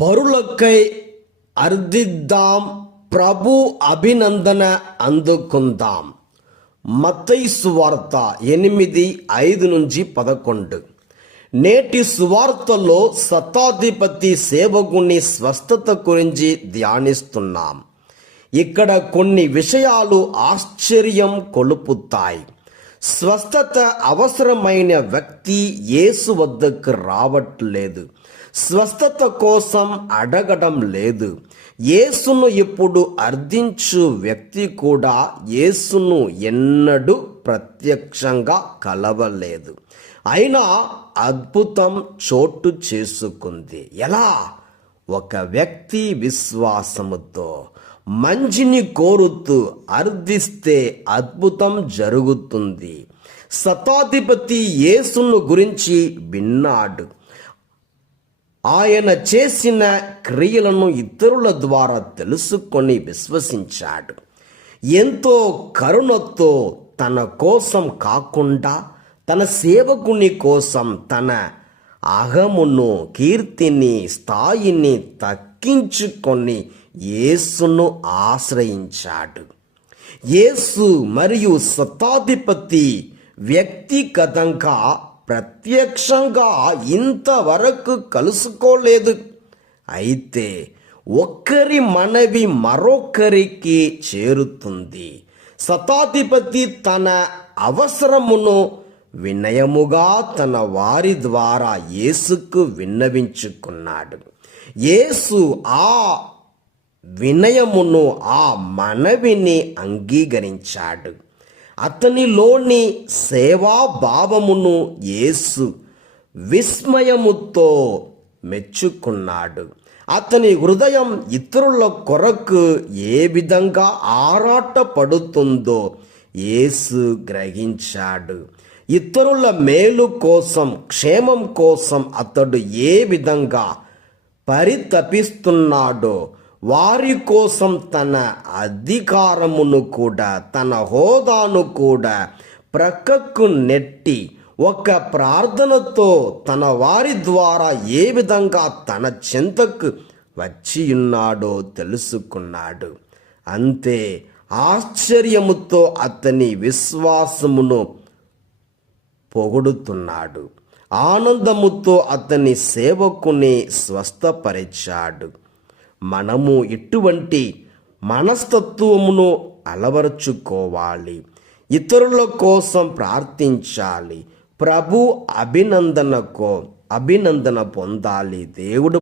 పరులకై అర్థిద్దాం, ప్రభు అభినందన అందుకుందాం. మత్తయి సువార్త 8:5-11. నేటి సువార్తలో శతాధిపతి సేవకుని స్వస్థత గురించి ధ్యానిస్తున్నాం. ఇక్కడ కొన్ని విషయాలు ఆశ్చర్యం కొలుపుతాయి. స్వస్థత అవసరమైన వ్యక్తి యేసు వద్దకు రావట్లేదు. స్వస్థత కోసం అడగడం లేదు. యేసును ఇప్పుడు అర్థించు వ్యక్తి కూడా యేసును ఎన్నడూ ప్రత్యక్షంగా కలవలేదు. అయినా అద్భుతం చోటు చేసుకుంది. ఎలా? ఒక వ్యక్తి విశ్వాసముతో మంచిని కోరుతూ అర్థిస్తే అద్భుతం జరుగుతుంది. శతాధిపతి యేసును గురించి విన్నాడు. ఆయన చేసిన క్రియలను ఇతరుల ద్వారా తెలుసుకొని విశ్వసించాడు. ఎంతో కరుణతో తన కోసం కాకుండా తన సేవకుని కోసం తన అహమును, కీర్తిని, స్థాయిని తగ్గించుకొని యేసును ఆశ్రయించాడు. యేసు మరియు శతాధిపతి వ్యక్తిగతంగా ప్రత్యక్షంగా ఇంతవరకు కలుసుకోలేదు. అయితే ఒక్కరి మనవి మరొకరికి చేరుతుంది. శతాధిపతి తన అవసరమును వినయముగా తన వారి ద్వారా యేసుకు విన్నవించుకున్నాడు. యేసు ఆ వినయమును, ఆ మనవిని అంగీకరించాడు. అతనిలోని సేవాభావమును యేసు విస్మయముతో మెచ్చుకున్నాడు. అతని హృదయం ఇతరుల కొరకు ఏ విధంగా ఆరాటపడుతుందో యేసు గ్రహించాడు. ఇతరుల మేలు కోసం, క్షేమం కోసం అతడు ఏ విధంగా పరితపిస్తున్నాడో, వారి కోసం తన అధికారమును కూడా, తన హోదాను కూడా ప్రక్కకు నెట్టి ఒక ప్రార్థనతో తన వారి ద్వారా ఏ విధంగా తన చెంతకు వచ్చియున్నాడో తెలుసుకున్నాడు. అంతే ఆశ్చర్యముతో అతని విశ్వాసమును పొగుడుతున్నాడు. ఆనందముతో అతని సేవకుని స్వస్థపరిచాడు. మనము ఇటువంటి మనస్తత్వమును అలవరుచుకోవాలి. ఇతరుల కోసం ప్రార్థించాలి. ప్రభు అభినందన పొందాలి. దేవుడు